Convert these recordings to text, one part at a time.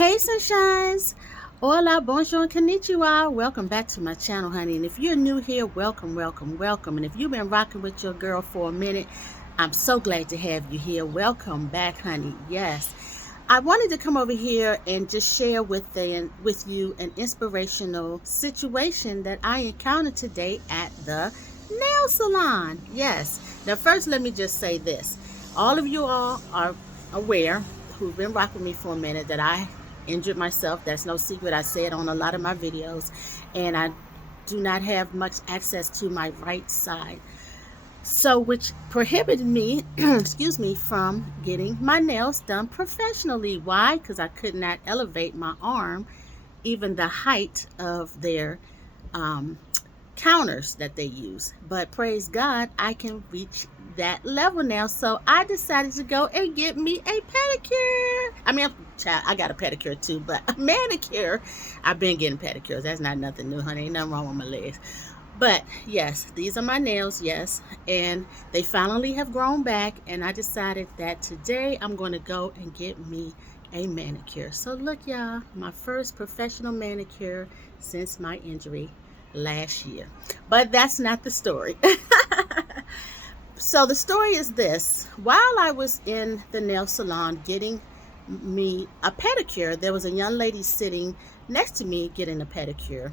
Hey sunshines! Hola, bonjour, konnichiwa. Welcome back to my channel, honey. And if you're new here, welcome, welcome, welcome. And if you've been rocking with your girl for a minute, I'm so glad to have you here. Welcome back, honey. Yes. I wanted to come over here and just share with you an inspirational situation that I encountered today at the nail salon. Yes. Now, first, let me just say this. All of you all are aware who've been rocking with me for a minute that I injured myself. That's no secret. I say it on a lot of my videos, and I do not have much access to my right side, so which prohibited me excuse me, from getting my nails done professionally. Why? Because I could not elevate my arm even the height of their um, counters that they use. But praise God, I can reach that level now. So I decided to go and get me a pedicure. I mean, child, I got a pedicure too, but a manicure. I've been getting pedicures. That's not nothing new, honey. Ain't nothing wrong with my legs. But yes, these are my nails, yes. And they finally have grown back. And I decided that today I'm going to go and get me a manicure. So look, y'all, my first professional manicure since my injury last year. But that's not the story. So the story is this. While I was in the nail salon getting me a pedicure, there was a young lady sitting next to me getting a pedicure.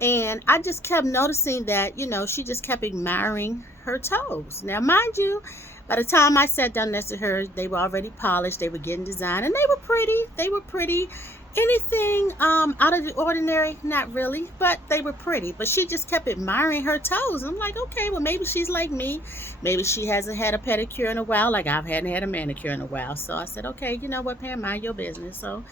And I just kept noticing that, she just kept admiring her toes. Now, mind you, by the time I sat down next to her, they were already polished. They were getting designed, and they were pretty. They were pretty. Anything out of the ordinary? Not really, but they were pretty. But she just kept admiring her toes. I'm like, okay, well, maybe she's like me. Maybe she hasn't had a pedicure in a while, like I hadn't had a manicure in a while. So I said, okay, you know what, Pam, mind your business. So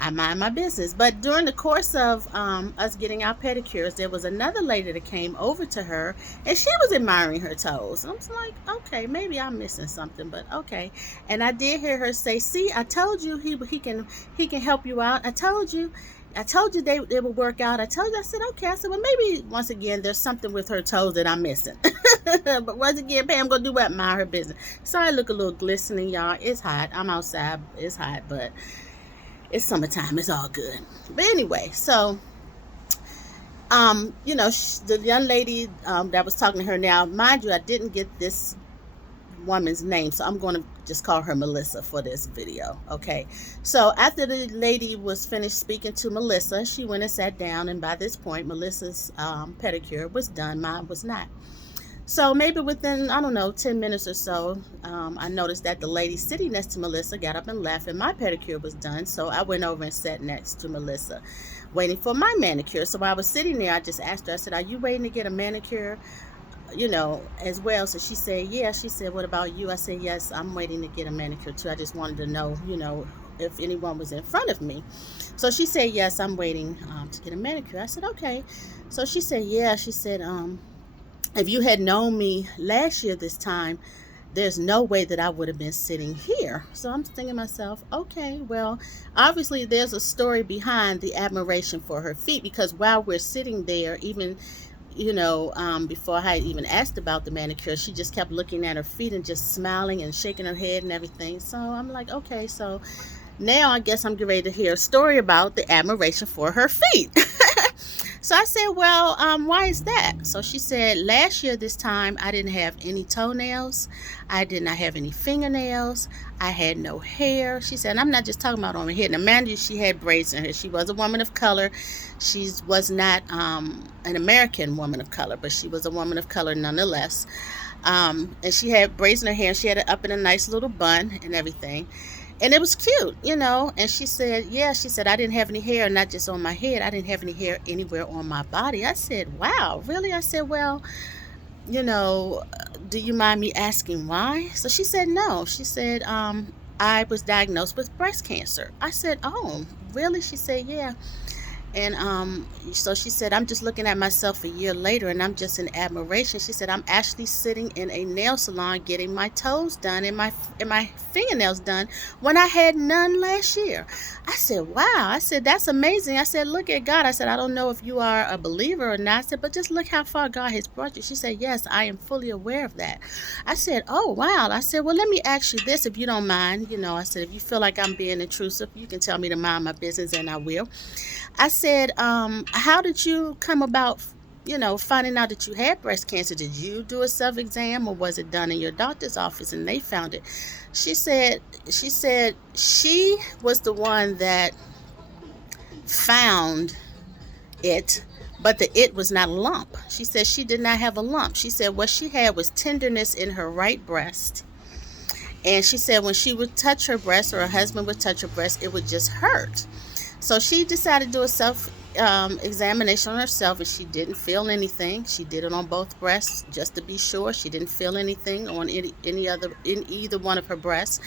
I mind my business. But during the course of us getting our pedicures, there was another lady that came over to her, and she was admiring her toes. I was like, okay, maybe I'm missing something, but okay. And I did hear her say, "See, I told you he can help you out. I told you they would work out. I told you." I said, okay. I said, well, maybe once again there's something with her toes that I'm missing. But once again, Pam gonna do what? Mind her business. Sorry, I look a little glistening, y'all. It's hot. I'm outside. It's hot, but it's summertime. It's all good. But anyway, so the young lady that was talking to her, now mind you, I didn't get this woman's name, so I'm going to just call her Melissa for this video. Okay, so after the lady was finished speaking to Melissa, she went and sat down, and by this point Melissa's pedicure was done. Mine was not. So maybe within, I don't know, 10 minutes or so, I noticed that the lady sitting next to Melissa got up and left, and my pedicure was done. So I went over and sat next to Melissa, waiting for my manicure. So while I was sitting there, I just asked her, I said, are you waiting to get a manicure, as well? So she said, yeah. She said, what about you? I said, yes, I'm waiting to get a manicure too. I just wanted to know, if anyone was in front of me. So she said, yes, I'm waiting to get a manicure. I said, okay. So she said, yeah. She said, if you had known me last year this time, there's no way that I would have been sitting here. So I'm thinking to myself, okay, well, obviously there's a story behind the admiration for her feet, because while we're sitting there, even, before I had even asked about the manicure, she just kept looking at her feet and just smiling and shaking her head and everything. So I'm like, okay, so now I guess I'm getting ready to hear a story about the admiration for her feet. So I said, well, why is that? So she said, last year this time, I didn't have any toenails. I did not have any fingernails. I had no hair. She said, and I'm not just talking about on her head. Now, mind you, she had braids in her. She was a woman of color. She was not an American woman of color, but she was a woman of color nonetheless. And she had braids in her hair. She had it up in a nice little bun and everything. And it was cute, and she said, yeah, she said, I didn't have any hair, not just on my head. I didn't have any hair anywhere on my body. I said, wow, really? I said, well, do you mind me asking why? So she said, no. She said, I was diagnosed with breast cancer. I said, oh, really? She said, yeah. And so she said, I'm just looking at myself a year later and I'm just in admiration. She said, I'm actually sitting in a nail salon getting my toes done and my fingernails done when I had none last year. I said, wow. I said, that's amazing. I said, look at God. I said, I don't know if you are a believer or not. I said, but just look how far God has brought you. She said, yes, I am fully aware of that. I said, oh, wow. I said, well, let me ask you this, if you don't mind. I said, if you feel like I'm being intrusive, you can tell me to mind my business and I will. I said, how did you come about, finding out that you had breast cancer? Did you do a self-exam or was it done in your doctor's office and they found it? She said, she was the one that found it, but the it was not a lump. She said she did not have a lump. She said what she had was tenderness in her right breast. And she said when she would touch her breast or her husband would touch her breast, it would just hurt. So she decided to do a self examination on herself, and she didn't feel anything. She did it on both breasts just to be sure. She didn't feel anything on in either one of her breasts.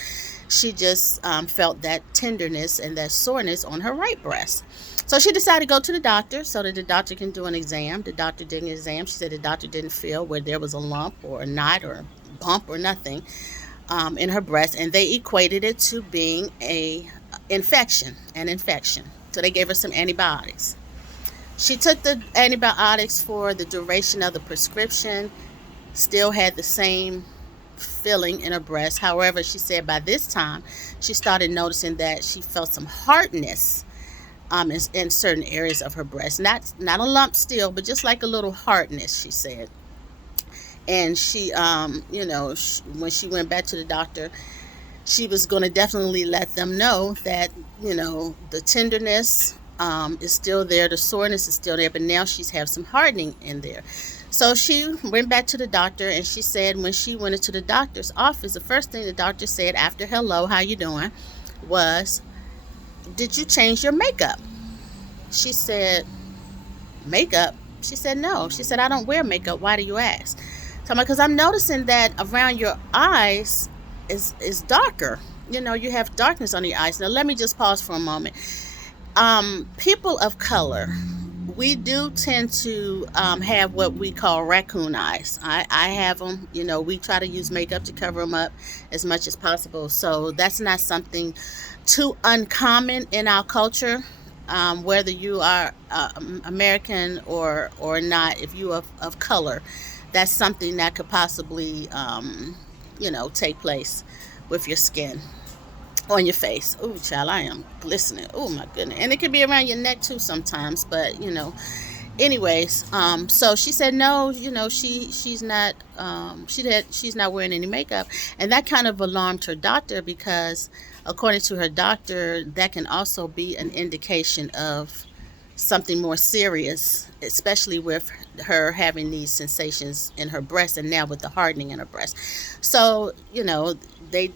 She just felt that tenderness and that soreness on her right breast. So she decided to go to the doctor so that the doctor can do an exam. The doctor did an exam. She said the doctor didn't feel where there was a lump or a knot or a bump or nothing in her breast, and they equated it to being an infection. So they gave her some antibiotics. She took the antibiotics for the duration of the prescription, still had the same feeling in her breast. However, she said by this time she started noticing that she felt some hardness in certain areas of her breast. Not a lump still, but just like a little hardness, she said. And she, when she went back to the doctor, she was going to definitely let them know that, the tenderness is still there, the soreness is still there, but now she's have some hardening in there. So she went back to the doctor, and she said when she went into the doctor's office, the first thing the doctor said after hello, how you doing, was, did you change your makeup? She said, makeup? She said, no. She said, I don't wear makeup. Why do you ask? So, because I'm noticing that around your eyes is darker. You have darkness on your eyes. Now, let me just pause for a moment. People of color, we do tend to have what we call raccoon eyes. I have them. We try to use makeup to cover them up as much as possible. So that's not something too uncommon in our culture. Whether you are American or not, if you are of color, that's something that could possibly, take place with your skin on your face. Oh, child, I am glistening. Oh, my goodness. And it could be around your neck, too, sometimes. But, anyways, so she said no, she's not she's not wearing any makeup, and that kind of alarmed her doctor because according to her doctor that can also be an indication of something more serious, especially with her having these sensations in her breast and now with the hardening in her breast. So the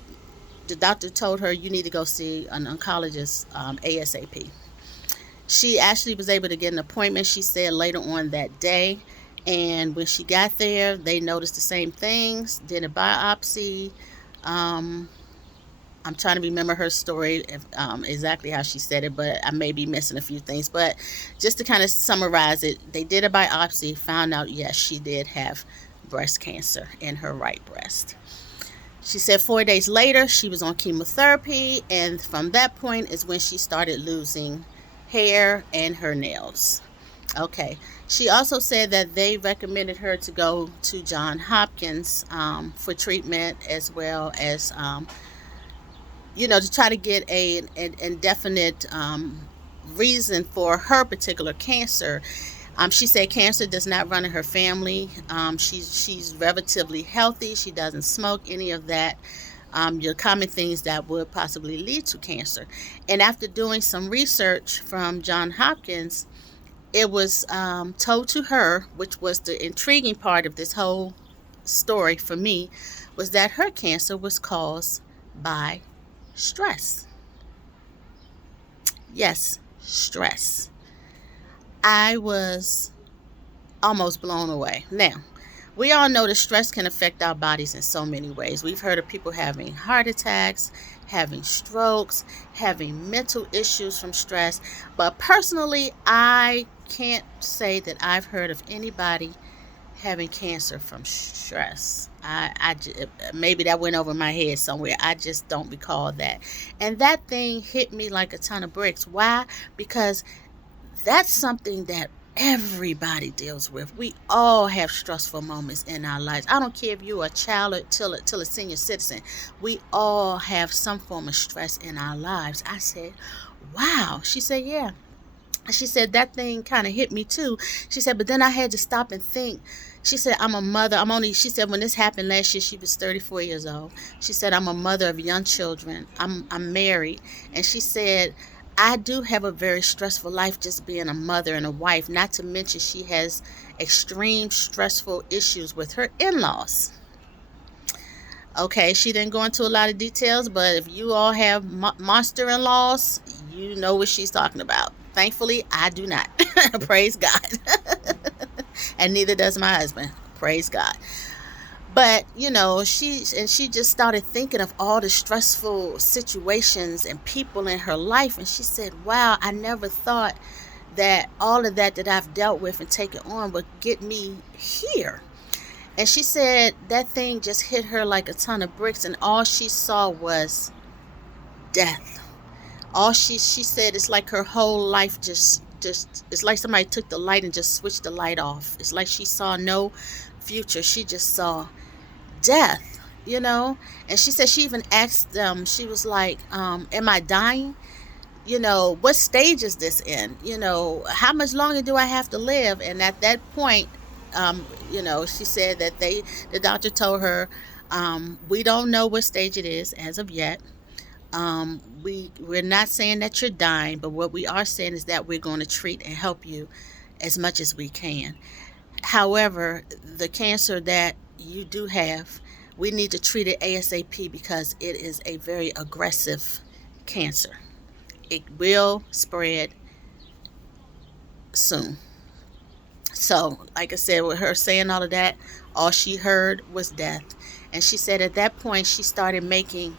doctor told her you need to go see an oncologist ASAP. She actually was able to get an appointment, she said, later on that day. And when she got there, they noticed the same things, did a biopsy. Um, I'm trying to remember her story, exactly how she said it, but I may be missing a few things. But just to kind of summarize it, they did a biopsy, found out, yes, she did have breast cancer in her right breast. She said 4 days later, she was on chemotherapy, and from that point is when she started losing hair and her nails. Okay. She also said that they recommended her to go to John Hopkins for treatment, as well as, to try to get an indefinite reason for her particular cancer. She said cancer does not run in her family. She's relatively healthy. She doesn't smoke any of that. Your common things that would possibly lead to cancer. And after doing some research from John Hopkins, it was told to her, which was the intriguing part of this whole story for me, was that her cancer was caused by stress. Yes, stress. I was almost blown away. Now, We all know that stress can affect our bodies in so many ways. We've heard of people having heart attacks, having strokes, having mental issues from stress. But personally, I can't say that I've heard of anybody having cancer from stress. Maybe that went over my head somewhere. I just don't recall that. And that thing hit me like a ton of bricks. Why? Because that's something that everybody deals with. We all have stressful moments in our lives. I don't care if you're a child or till a senior citizen. We all have some form of stress in our lives. I said, wow. She said, yeah. She said that thing kind of hit me too. She said, but then I had to stop and think. She said, I'm a mother. She said, when this happened last year, she was 34 years old. She said, I'm a mother of young children. I'm married. And she said, I do have a very stressful life just being a mother and a wife, not to mention she has extreme stressful issues with her in-laws. Okay, she didn't go into a lot of details, but if you all have monster in-laws, you know what she's talking about. Thankfully, I do not. Praise God. And neither does my husband. Praise God. But, she just started thinking of all the stressful situations and people in her life. And she said, wow, I never thought that all of that I've dealt with and taken on would get me here. And she said that thing just hit her like a ton of bricks, and all she saw was death. All she said, it's like her whole life just it's like somebody took the light and just switched the light off. It's like she saw no future. She just saw death. And she said she even asked them, she was like, am I dying? What stage is this in? How much longer do I have to live? And at that point, she said that the doctor told her, we don't know what stage it is as of yet. We're not saying that you're dying, but what we are saying is that we're going to treat and help you as much as we can. However, the cancer that you do have, we need to treat it ASAP because it is a very aggressive cancer. It will spread soon. So, like I said, with her saying all of that, all she heard was death. And she said at that point she started making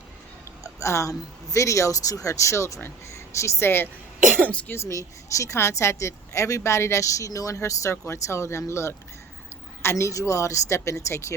videos to her children. She said, excuse me, she contacted everybody that she knew in her circle and told them, look, I need you all to step in and take care